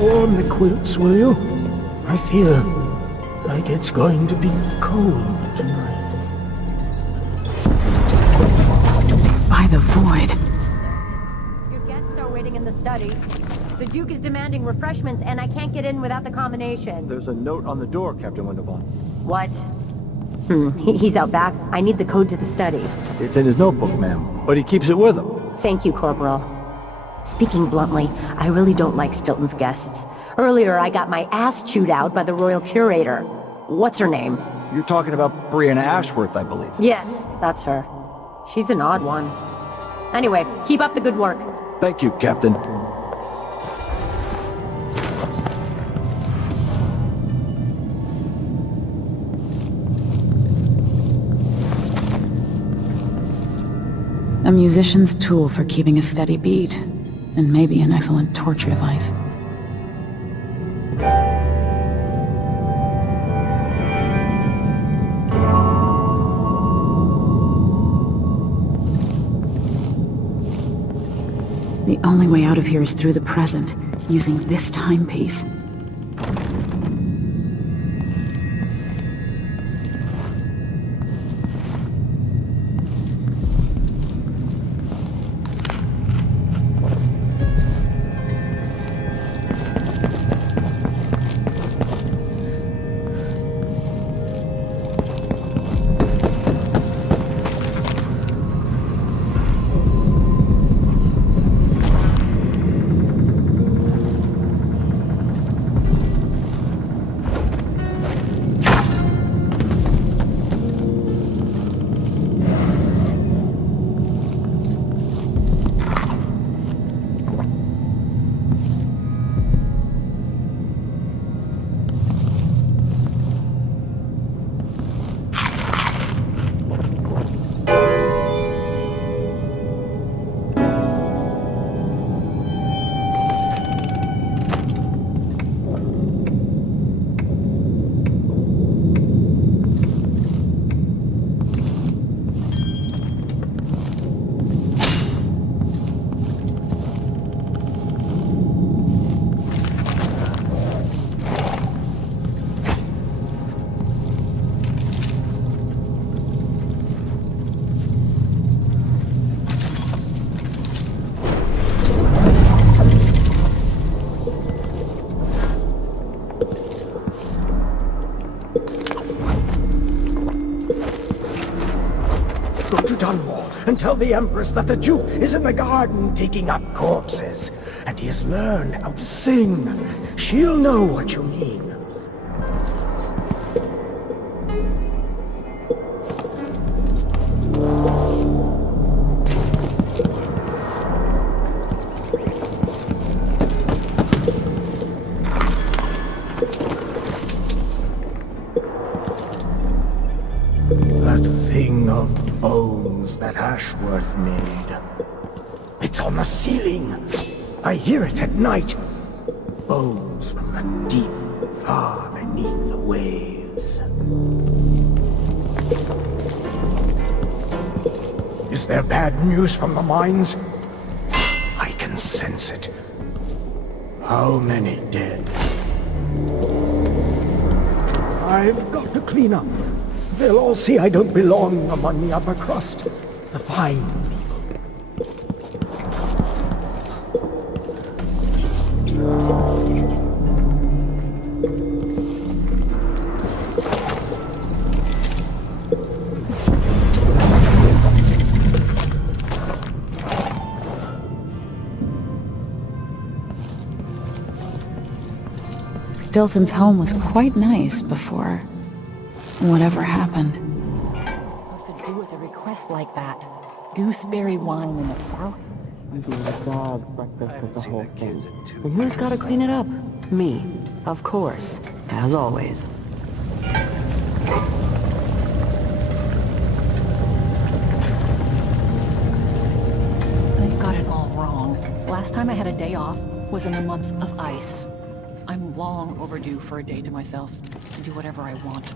warm the quilts, will you? I feel like it's going to be cold tonight. By the void. Your guests are waiting in the study. The Duke is demanding refreshments, and I can't get in without the combination. There's a note on the door, Captain Winterbottom. What? He's out back. I need the code to the study. It's in his notebook, ma'am, but he keeps it with him. Thank you, Corporal. Speaking bluntly, I really don't like Stilton's guests. Earlier, I got my ass chewed out by the Royal Curator. What's her name? You're talking about Brianna Ashworth, I believe. Yes, that's her. She's an odd one. Anyway, keep up the good work. Thank you, Captain. A musician's tool for keeping a steady beat, and maybe an excellent torture device. The only way out of here is through the present, using this timepiece. And tell the Empress that the Duke is in the garden digging up corpses, and he has learned how to sing. She'll know what you mean. That thing of bones that Ashworth made. It's on the ceiling. I hear it at night. Bones from the deep, far beneath the waves. Is there bad news from the mines? I can sense it. How many dead? I've got to clean up. They'll all see I don't belong among the upper crust. The fine Stilton's home was quite nice before whatever happened. What's to do with a request like that? Gooseberry wine in the throat? A dog breakfast with the whole thing. And who's got to clean it up? Me, of course, as always. You got it all wrong. Last time I had a day off was in the month of ice. I'm long overdue for a day to myself, to do whatever I want.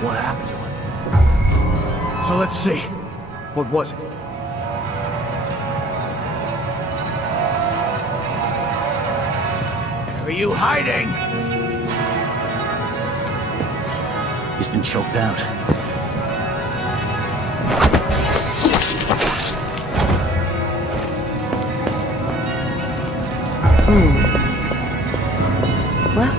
What happened to him? So let's see. What was it? Where are you hiding? He's been choked out. Well,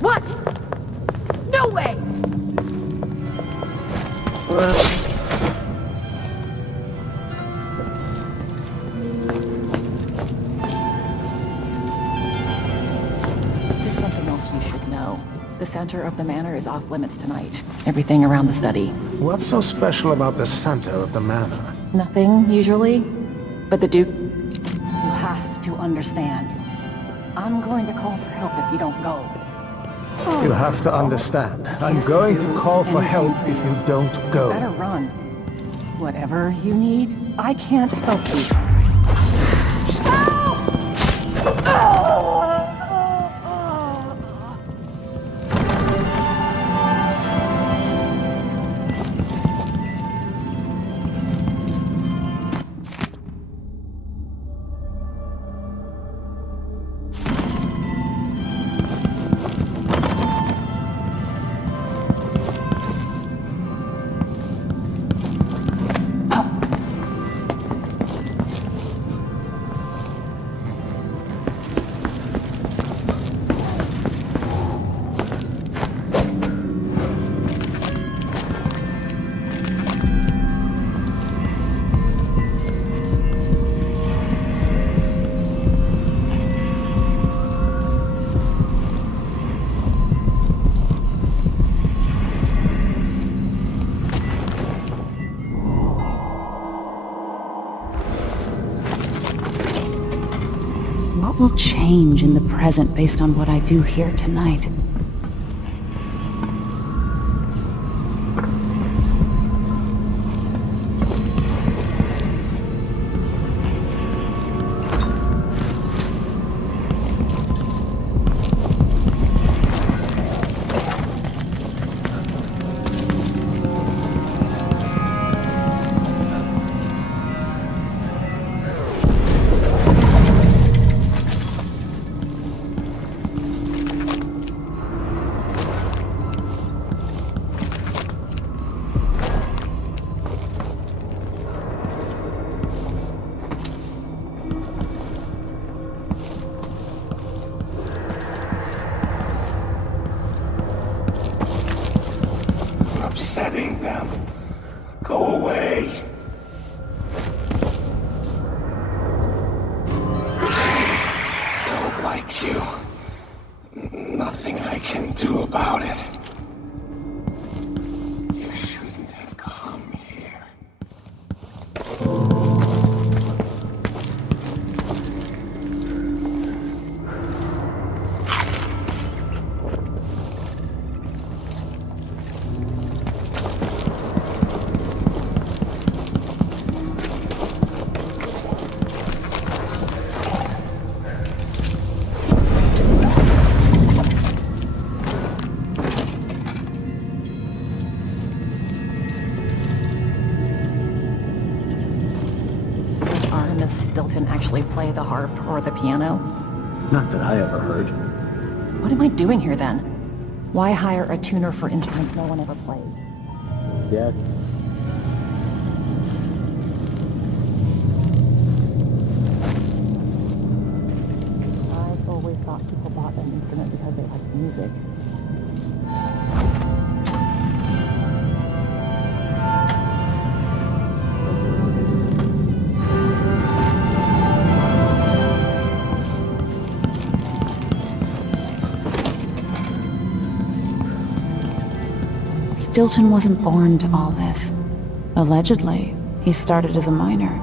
What? No way! There's something else you should know. The center of the manor is off limits tonight. Everything around the study. What's so special about the center of the manor? Nothing, usually. But the Duke... You have to understand. I'm going to call for help if you don't go. You have to understand. I'm going to call for help if you don't go. Better run. Whatever you need, I can't help you. What will change in the present based on what I do here tonight? Upsetting them. Go away. Don't like you. Nothing I can do about it. You shouldn't have come here. Stilton actually play the harp or the piano? Not that I ever heard. What am I doing here then? Why hire a tuner for instruments no one ever plays? Yeah. I've always thought people bought an instrument because they liked music. Stilton wasn't born to all this. Allegedly, he started as a miner.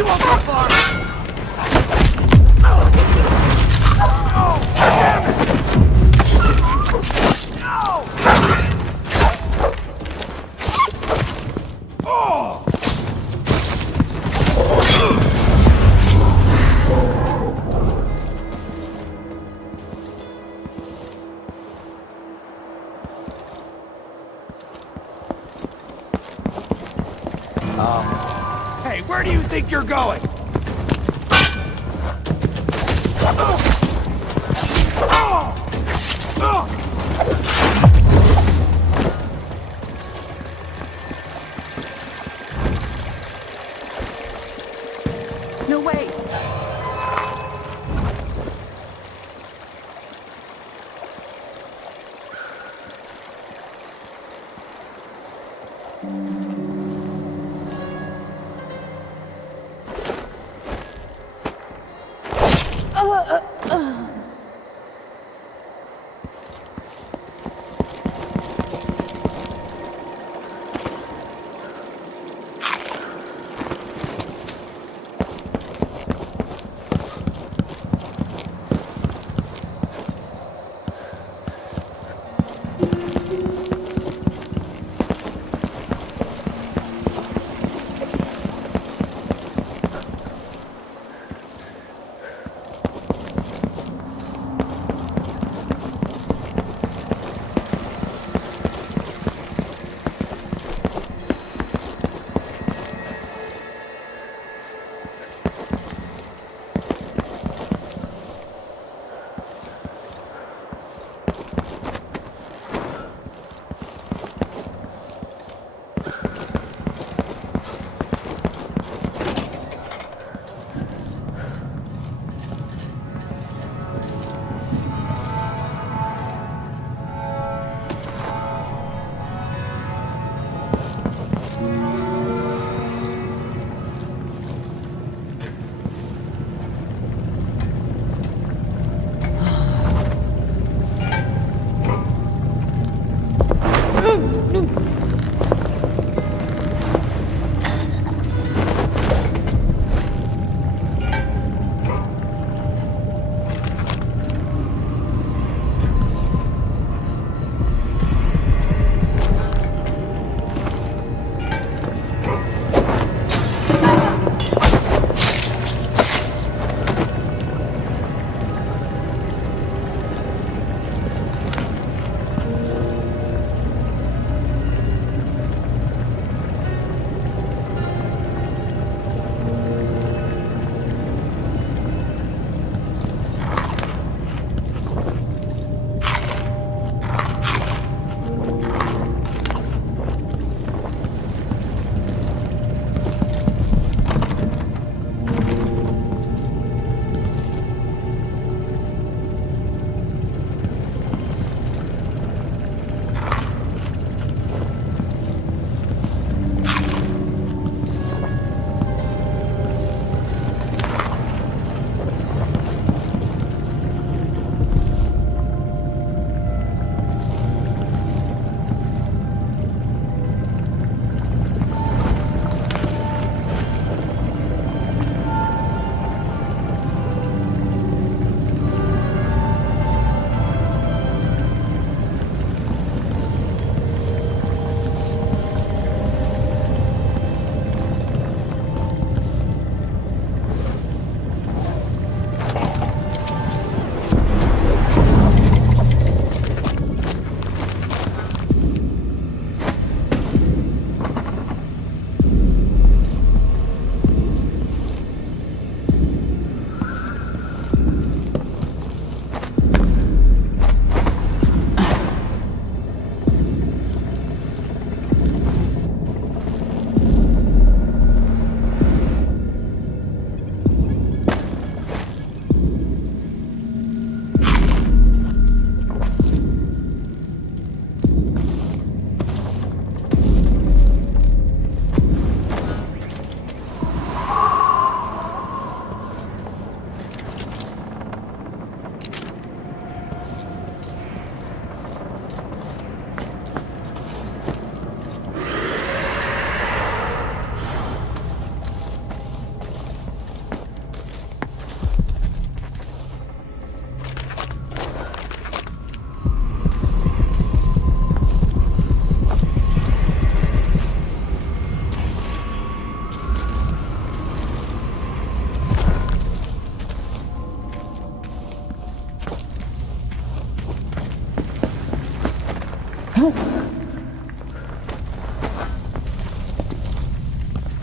He won't go far! Hey, where do you think you're going? No way!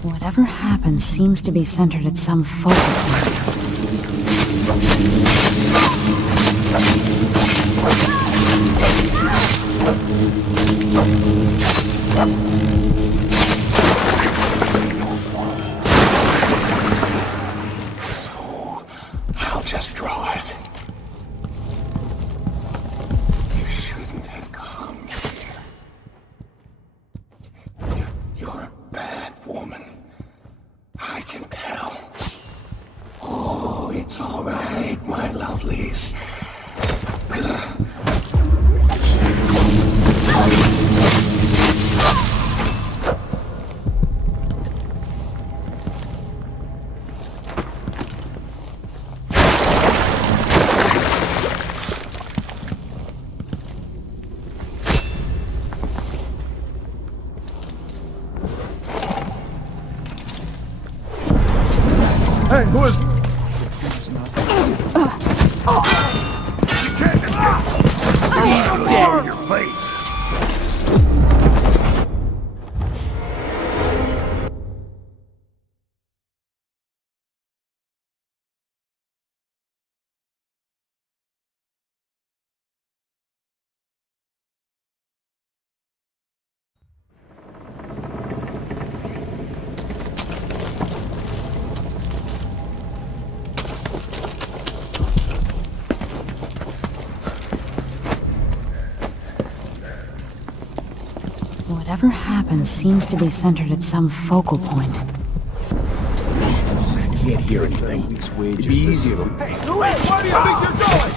Whatever happens seems to be centered at some focal point. So, I'll just draw it. You shouldn't have come here. You're a bad woman. I can tell. Oh, it's all right, my lovelies. Hey, who is... You can't escape! He's dead in your face! Whatever happens seems to be centered at some focal point. I can't hear anything. It'd be easier. Hey, where do you think you're going?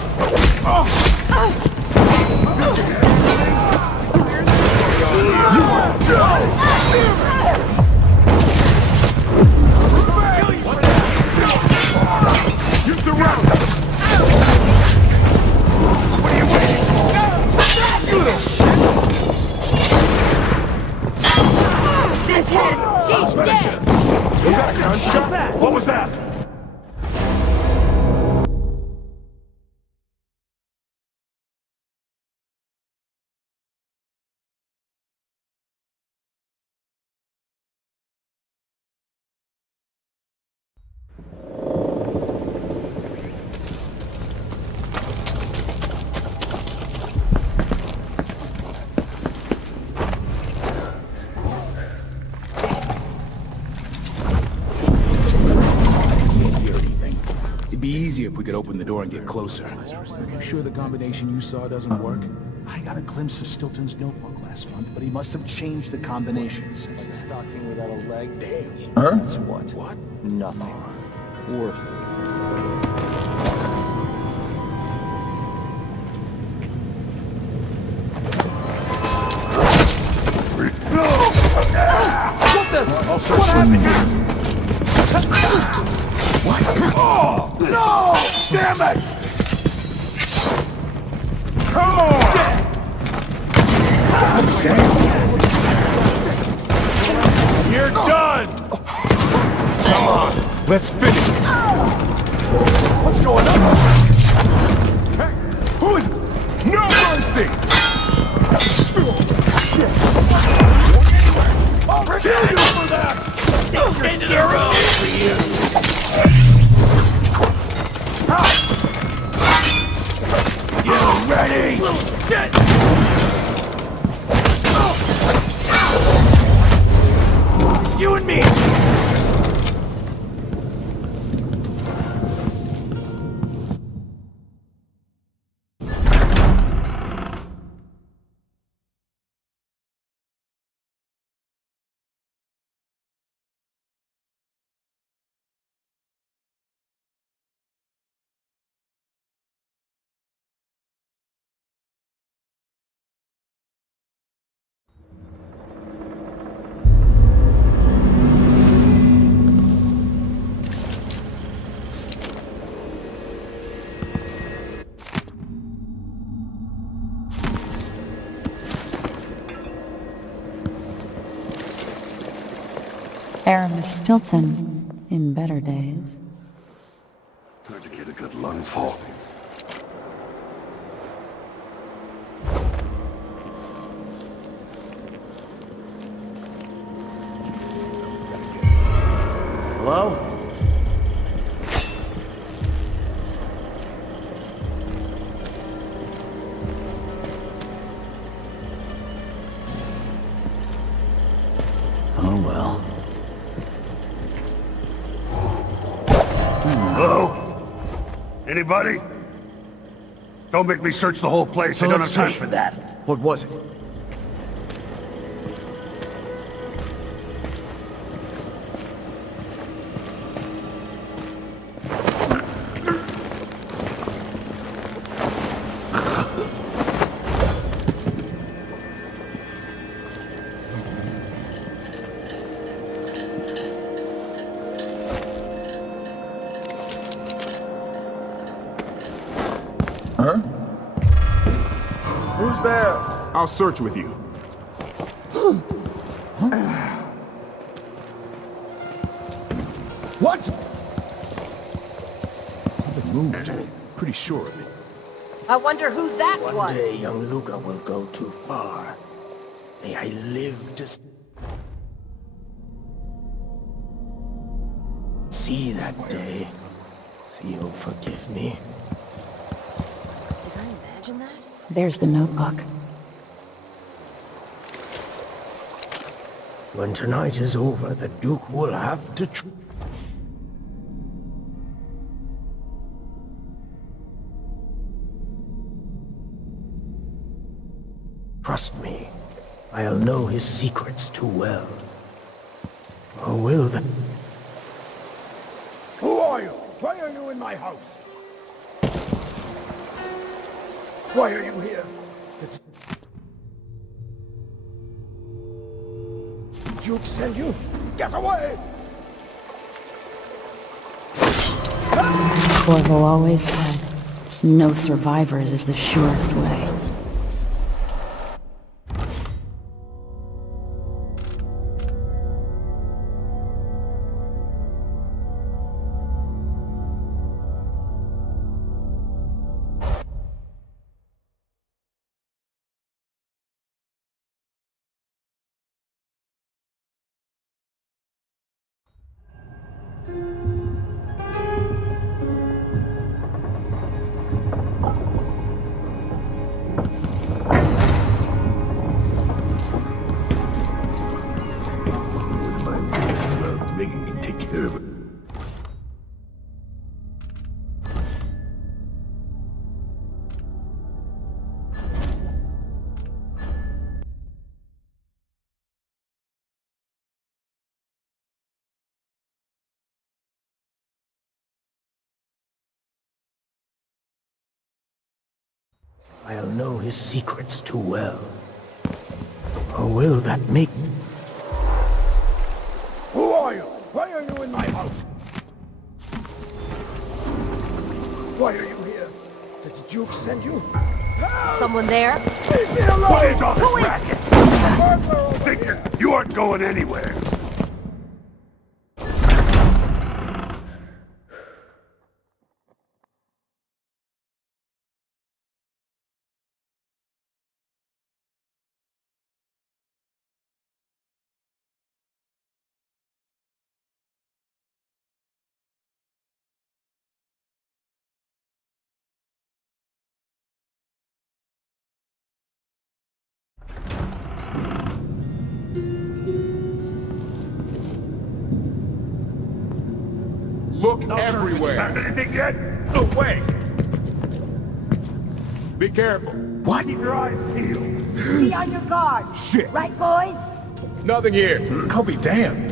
You surround us! What are you waiting for? You little shit! This head! She's dead! You got a gunshot? What was that? It'd be easier if we could open the door and get closer. Are you sure the combination you saw doesn't work? I got a glimpse of Stilton's notebook last month, but he must have changed the combination since then. Stocking without a leg? Huh? That's what? What? Nothing. Worthless. I'll search what happened here? What? Oh! No! Damn it! Come on! You're done! Come on, let's finish it. What's going on? Hey, who is... No mercy! I'll kill you for that! Into the road for you! You ready? Little shit! You and me! Aramis Stilton, in better days. Hard to get a good lungful. Hello? Oh well. Hello? Anybody? Don't make me search the whole place. I don't have time for that. What was it? Who's there? I'll search with you. What? Something moved. Pretty sure of it. I wonder who that One day, young Luca will go too far. May I live to see that day. Theo, forgive me. Did I imagine that? There's the notebook. When tonight is over, the Duke will have to trust me. I'll know his secrets too well. Or will the... Who are you? Why are you in my house? Why are you here? Did Duke send you? Get away! Corvo always said, no survivors is the surest way. Megan can take care of it. I'll know his secrets too well. Or will that make... Who are you? Why are you in my house? Why are you here? Did the Duke send you? Someone there? Leave me alone! What is all this Who is- racket? Burglar over Victor, here! you aren't going anywhere. Look everywhere. Found anything yet? Away. Be careful. What? Keep your eyes peeled. Be on your guard. Shit. Right, boys? Nothing here. I'll be damned.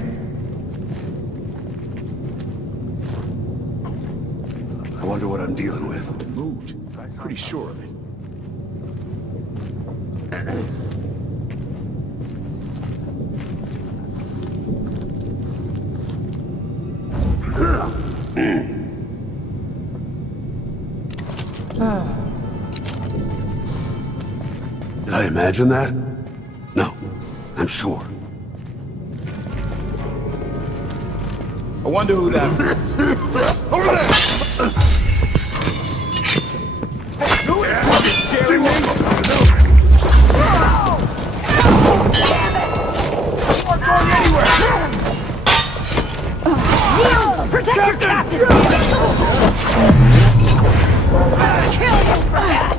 I wonder what I'm dealing with. Something moved. Pretty sure of it. Did I imagine that? No, I'm sure. I wonder who that was. Over there! Who is fucking See scaring what's me? going on. I'm not going anywhere. Protect your captain! I'll kill you for that!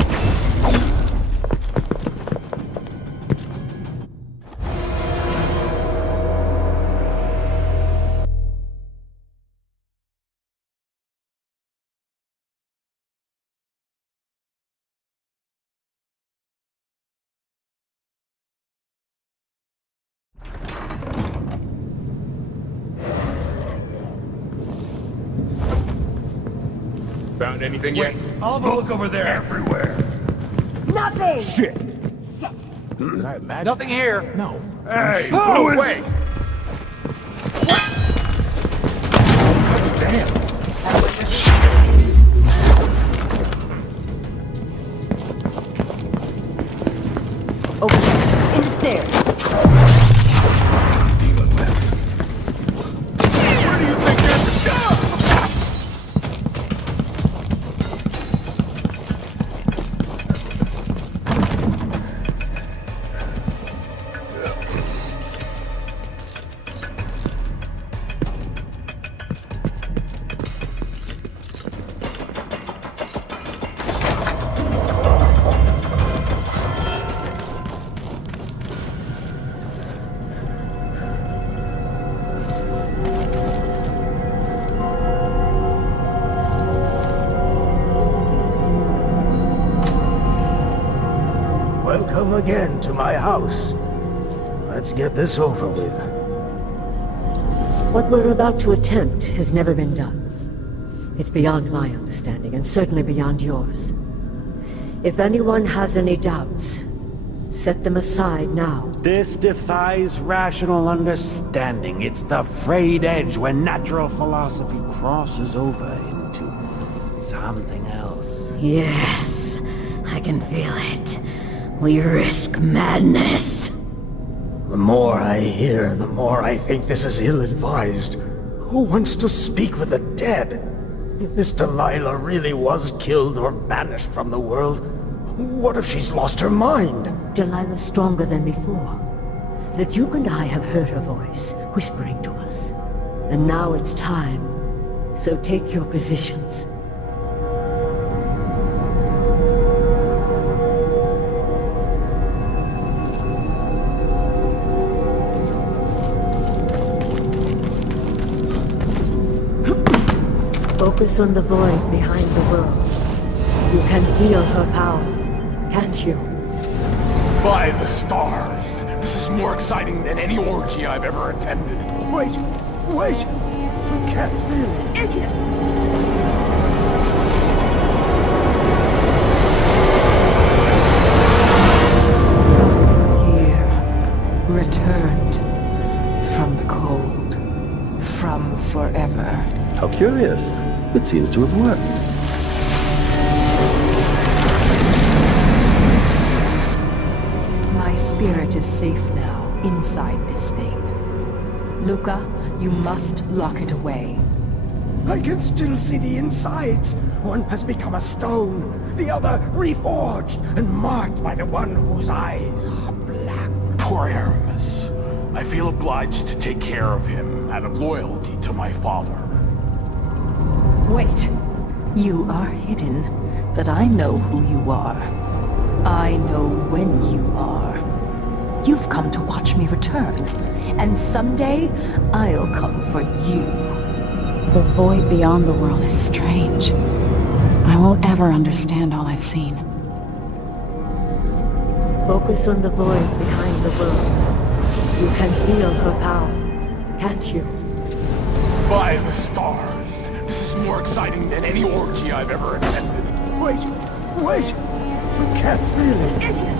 Found anything yet? I'll have a look over there. Everywhere. Nothing! Shit. Did I imagine? Nothing here. No. Hey, Oh, who is... wait! Damn. Over there. In the stairs. Where do you think you're going? Welcome again to my house. Let's get this over with. What we're about to attempt has never been done. It's beyond my understanding, and certainly beyond yours. If anyone has any doubts, set them aside now. This defies rational understanding. It's the frayed edge where natural philosophy crosses over into something else. Yes, I can feel it. We risk madness. The more I hear, the more I think this is ill-advised. Who wants to speak with the dead? If this Delilah really was killed or banished from the world, what if she's lost her mind? Delilah's stronger than before. The Duke and I have heard her voice, whispering to us. And now it's time. So take your positions. Focus on the void behind the world. You can feel her power, can't you? By the stars! This is more exciting than any orgy I've ever attended. Wait! We can't really... Idiot! Here, returned from the cold, from forever. How curious. It seems to have worked. My spirit is safe now, inside this thing. Luca, you must lock it away. I can still see the insides. One has become a stone, the other reforged and marked by the one whose eyes are black. Poor Aramis. I feel obliged to take care of him out of loyalty to my father. Wait. You are hidden, but I know who you are. I know when you are. You've come to watch me return, and someday I'll come for you. The void beyond the world is strange. I won't ever understand all I've seen. Focus on the void behind the world. You can feel her power, can't you? By the stars! This is more exciting than any orgy I've ever attended. Wait! We can't really... Idiot!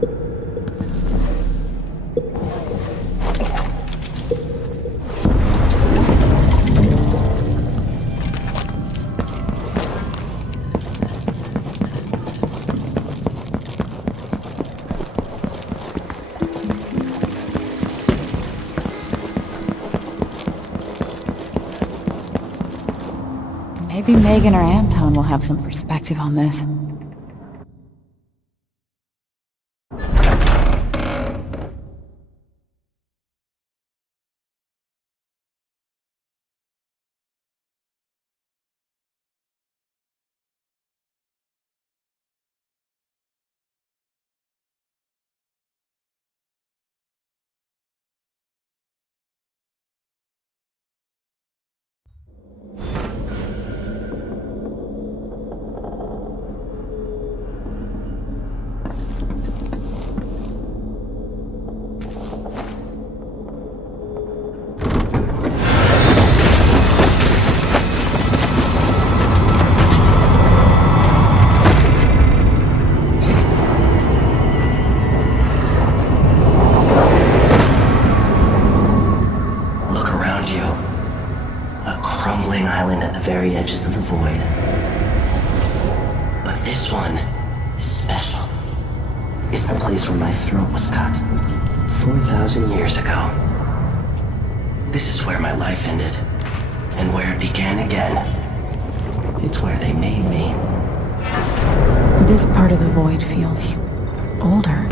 Maybe Megan or Anton will have some perspective on this. Very edges of the void. But this one is special. It's the place where my throat was cut 4,000 years ago. This is where my life ended, and where it began again. It's where they made me. This part of the void feels older.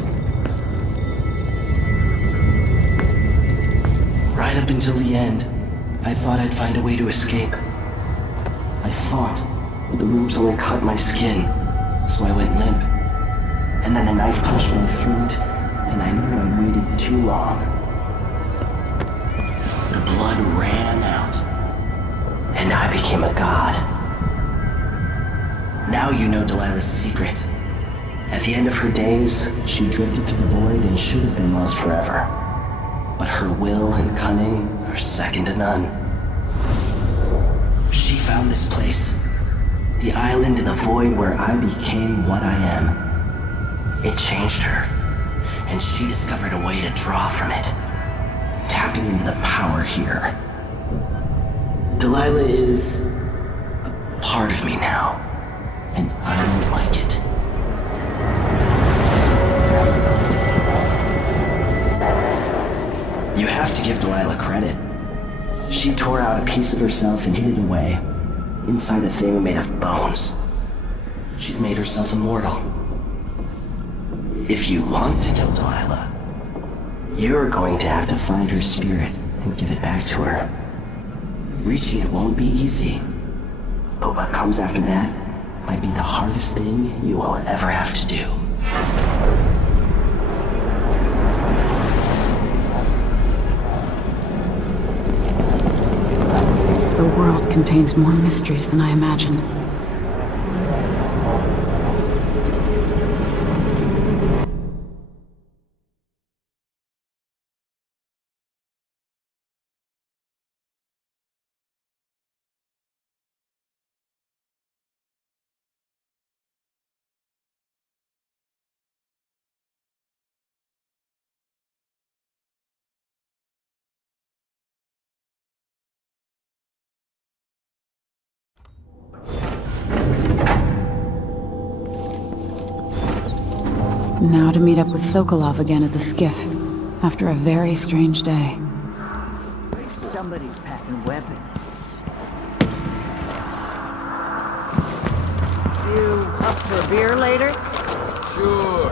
Right up until the end, I thought I'd find a way to escape. I fought, but the rooms only cut my skin, so I went limp. And then the knife touched my throat, and I knew I'd waited too long. The blood ran out, and I became a god. Now you know Delilah's secret. At the end of her days, she drifted to the void and should have been lost forever. But her will and cunning are second to none. She found this place, the island in the void where I became what I am. It changed her, and she discovered a way to draw from it, tapping into the power here. Delilah is a part of me now, and I don't like it. You have to give Delilah credit. She tore out a piece of herself and hid it away, inside a thing made of bones. She's made herself immortal. If you want to kill Delilah, you're going to have to find her spirit and give it back to her. Reaching it won't be easy, but what comes after that might be the hardest thing you will ever have to do. The world contains more mysteries than I imagined. Now to meet up with Sokolov again at the skiff, after a very strange day. Somebody's packing weapons. You up for a beer later? Sure.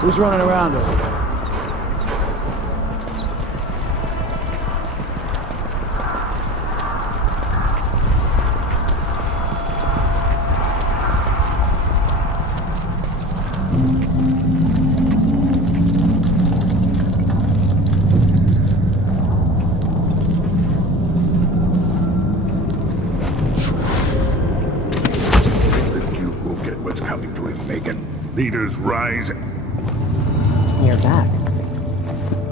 Who's running around over there? Leaders rise. You're back.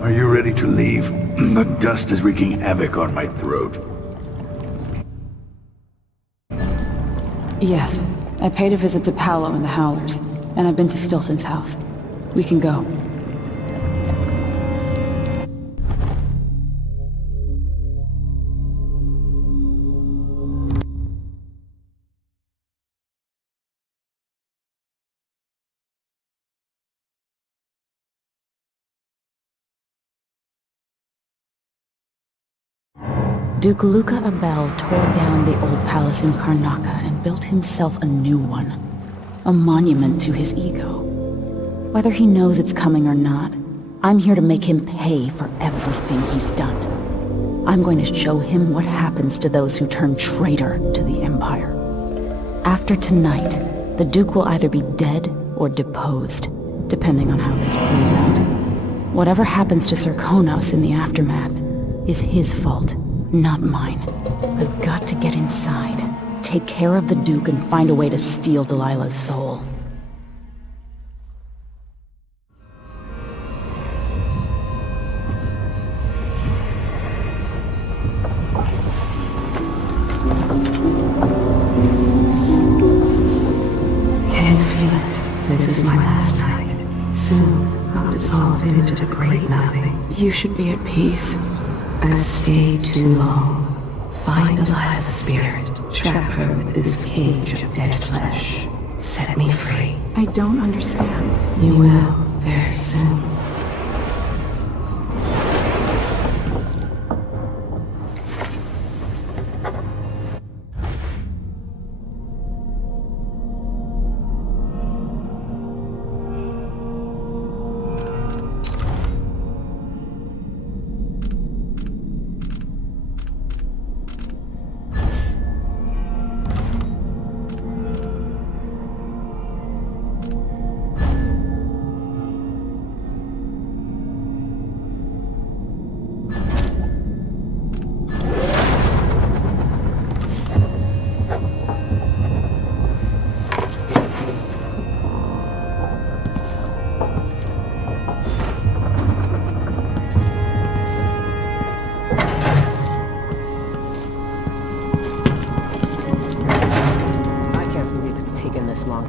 Are you ready to leave? The dust is wreaking havoc on my throat. Yes. I paid a visit to Paolo and the Howlers, and I've been to Stilton's house. We can go. Duke Luca Abel tore down the old palace in Karnaca and built himself a new one. A monument to his ego. Whether he knows it's coming or not, I'm here to make him pay for everything he's done. I'm going to show him what happens to those who turn traitor to the Empire. After tonight, the Duke will either be dead or deposed, depending on how this plays out. Whatever happens to Sir Konos in the aftermath is his fault. Not mine. I've got to get inside, take care of the Duke, and find a way to steal Delilah's soul. Can you feel it? This is my last night. Soon, I'll dissolve into the great nothing. You should be at peace. I've stayed too long. Find Delilah's spirit. Trap her with this cage of dead flesh. Set me free. I don't understand. You will, very soon.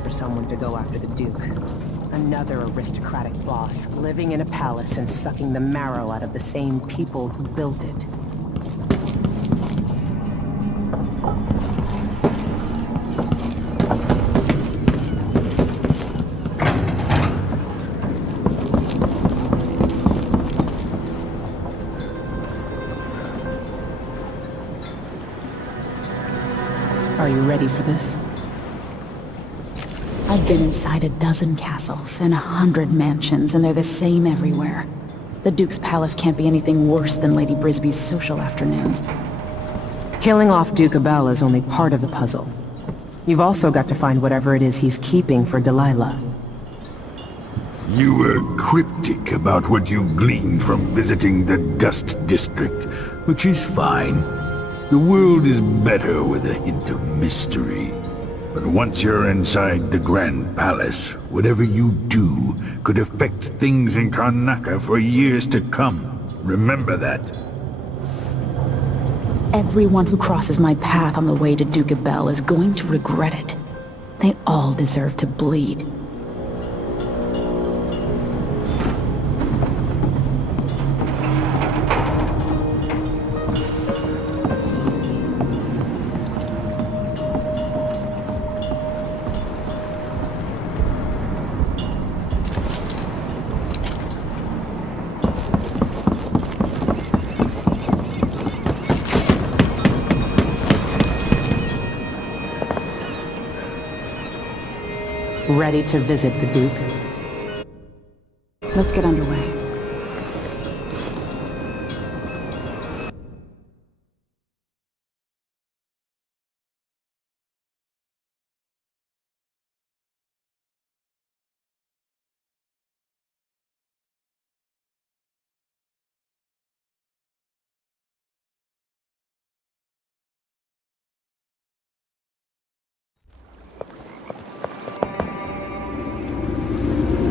For someone to go after the Duke. Another aristocratic boss, living in a palace and sucking the marrow out of the same people who built it. Are you ready for this? I've been inside a dozen castles and 100 mansions, and they're the same everywhere. The Duke's palace can't be anything worse than Lady Brisby's social afternoons. Killing off Duke Abel is only part of the puzzle. You've also got to find whatever it is he's keeping for Delilah. You were cryptic about what you gleaned from visiting the Dust District, which is fine. The world is better with a hint of mystery. But once you're inside the Grand Palace, whatever you do could affect things in Karnaca for years to come. Remember that. Everyone who crosses my path on the way to Duke Abel is going to regret it. They all deserve to bleed. Ready to visit the Duke? Let's get underway.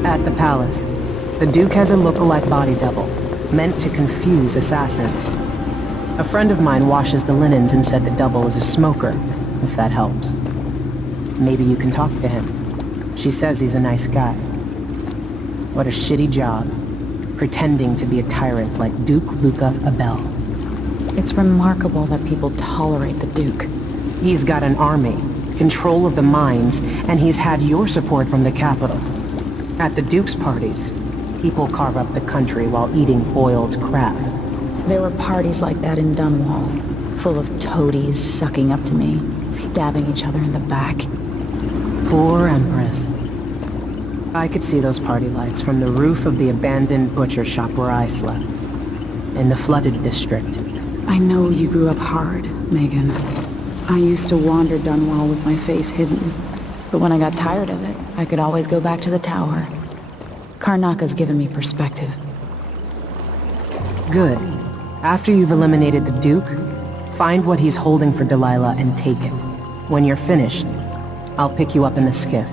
At the palace, the Duke has a look-alike body double, meant to confuse assassins. A friend of mine washes the linens and said the double is a smoker, if that helps. Maybe you can talk to him. She says he's a nice guy. What a shitty job, pretending to be a tyrant like Duke Luca Abel. It's remarkable that people tolerate the Duke. He's got an army, control of the mines, and he's had your support from the capital. At the Duke's parties, people carve up the country while eating boiled crab. There were parties like that in Dunwall, full of toadies sucking up to me, stabbing each other in the back. Poor Empress. I could see those party lights from the roof of the abandoned butcher shop where I slept, in the flooded district. I know you grew up hard, Megan. I used to wander Dunwall with my face hidden. But when I got tired of it, I could always go back to the tower. Karnaka's given me perspective. Good. After you've eliminated the Duke, find what he's holding for Delilah and take it. When you're finished, I'll pick you up in the skiff.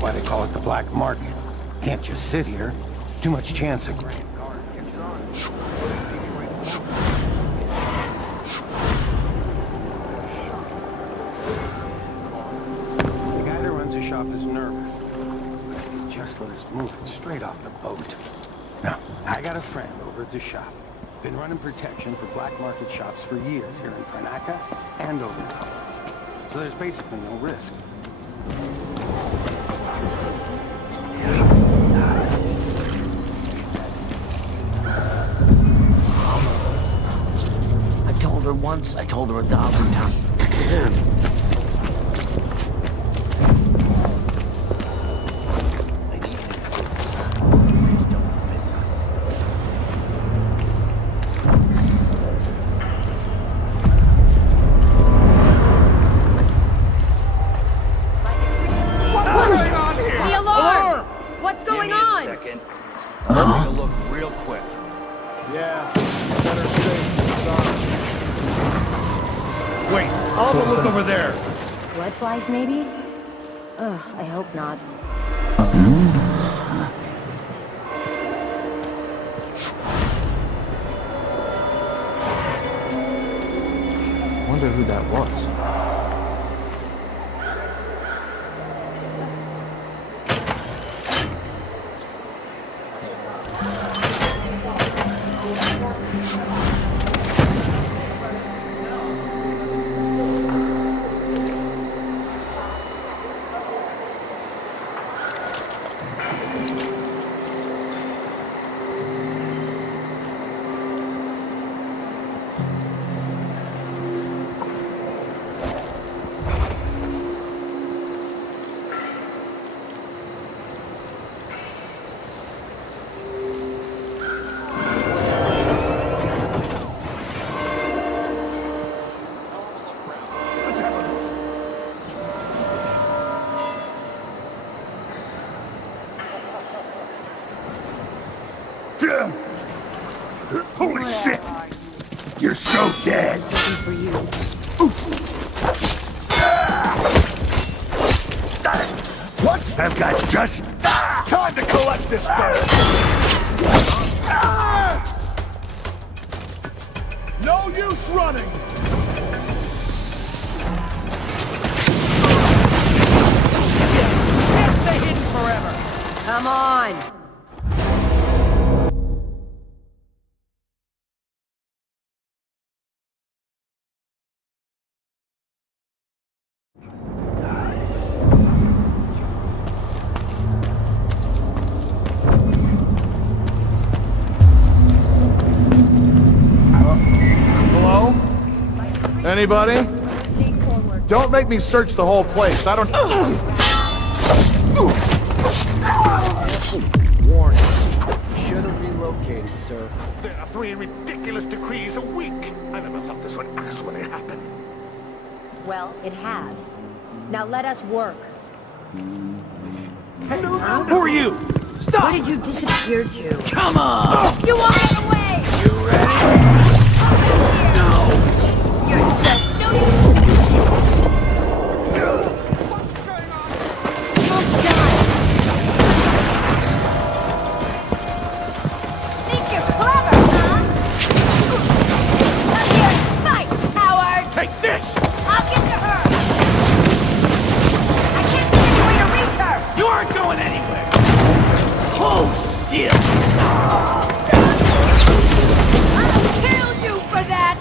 Why they call it the black market. Can't just sit here. Too much chance of grain. The guy that runs the shop is nervous. He just let us move it straight off the boat. Now, I got a friend over at the shop. Been running protection for black market shops for years here in Karnaka and over there. So there's basically no risk. I told her once, I told her 1,000 times. Flies, maybe? Ugh, I hope not. Wonder who that was. Holy shit! You're so dead! Looking for you. What? That guy's just... Time to collect this bird! No use running! Can't stay hidden forever! Come on! Hello? Anybody? Don't make me search the whole place. I don't... Warning. Should have relocated, sir. There are 3 ridiculous decrees a week. I never thought this would actually happen. Well, it has. Now let us work. Who are you? Stop! Where did you disappear to? Come on! You won't get away! You ready? No! You're so... Think you're clever, huh? Come here, fight, Howard! Take this! I'll get to her! I can't see any way to reach her! You aren't going anywhere! Hold still! I'll kill you for that!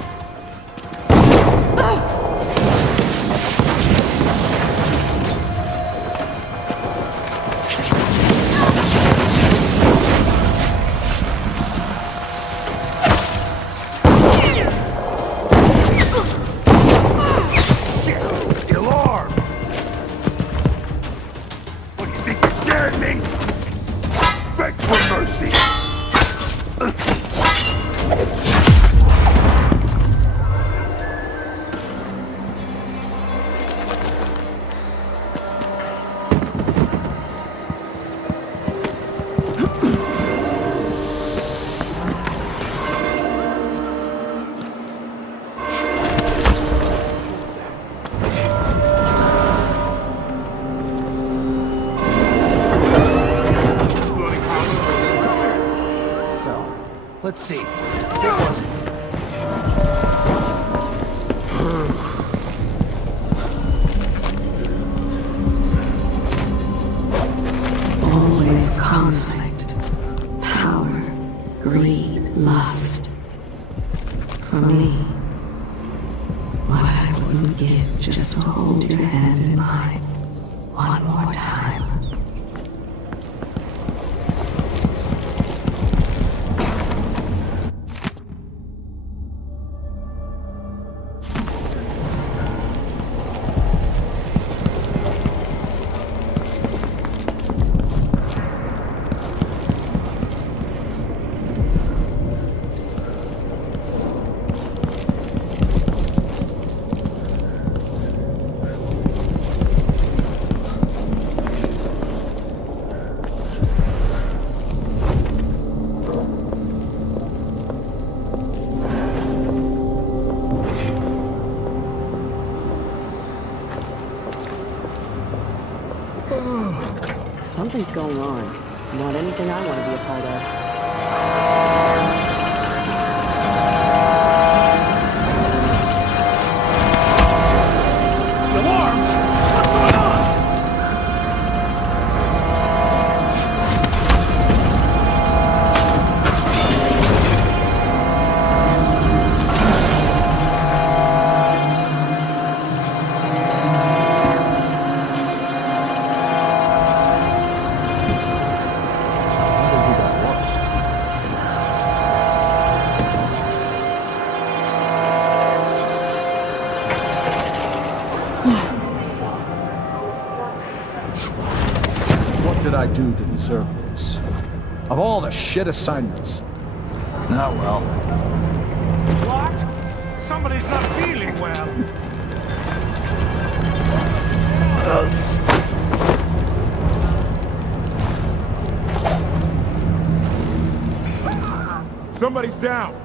Still armed! What, you think you're scaring me? Beg for mercy! Let's see. Always conflict, power, greed, lust. For me, what I wouldn't give just to hold your hand in mine one more time. Something's going on. Not anything I want to be a part of. What did I do to deserve this? Of all the shit assignments. Ah, well. What? Somebody's not feeling well. Somebody's down!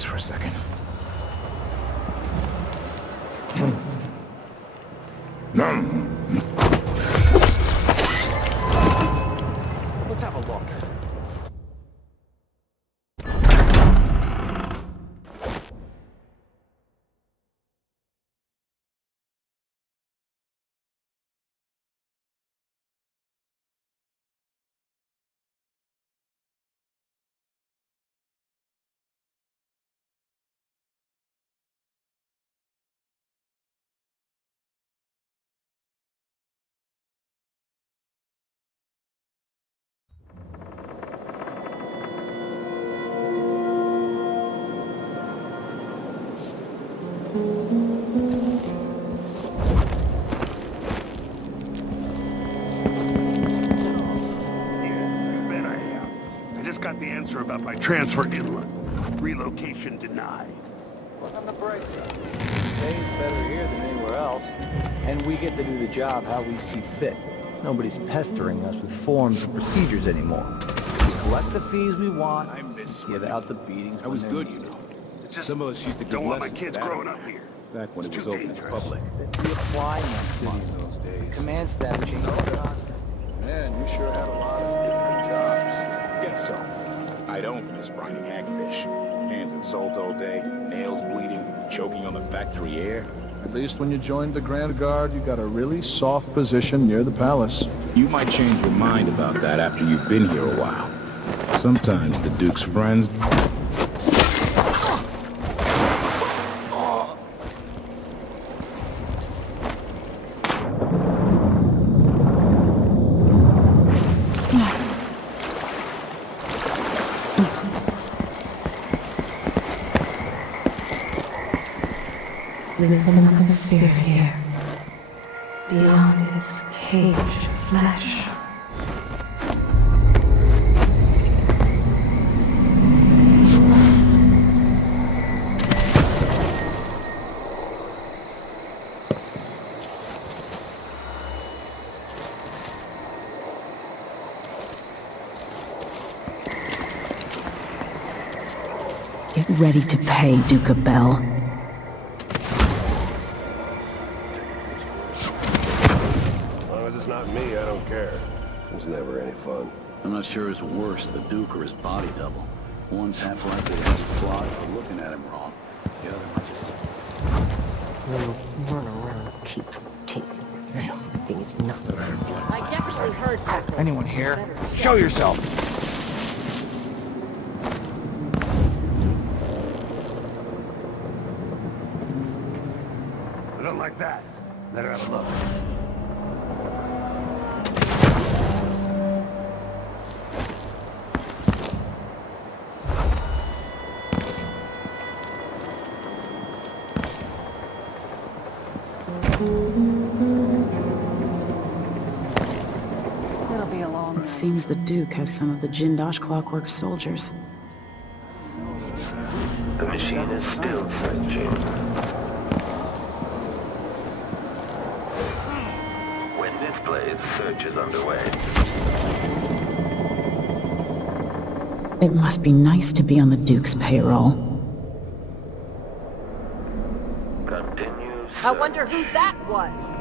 For a second. Let's have a look. The answer about my transfer relocation denied. Look on the bright side. Pay's better here than anywhere else, and we get to do the job how we see fit. Nobody's pestering us with forms and procedures anymore. We collect the fees we want, give out the beatings. That was good, you know. Some of us used to Don't want my kids growing up here. Back when it was open to the public. We apply next month. Those days. Command staff changed. Man, you sure had a lot of different jobs. Guess so. I don't miss brining hagfish. Hands in salt all day, nails bleeding, choking on the factory air. At least when you joined the Grand Guard, you got a really soft position near the palace. You might change your mind about that after you've been here a while. Sometimes the Duke's friends... There's another spirit here, beyond its cage of flesh. Get ready to pay, Duke of Bell. As long as it's not me, I don't care. It's never any fun. I'm not sure who's worse, the Duke or his body double. One's half likely to have a flaw for looking at him wrong. The other might just... Run around, keep tinkling. Damn. The thing is not I definitely heard something. Anyone here? Show yourself! I don't like that. Better have a look. It'll be a long It seems the Duke has some of the Jindosh Clockwork soldiers. The machine is still searching. When this plays, search is underway. It must be nice to be on the Duke's payroll. Continue. I wonder who that was.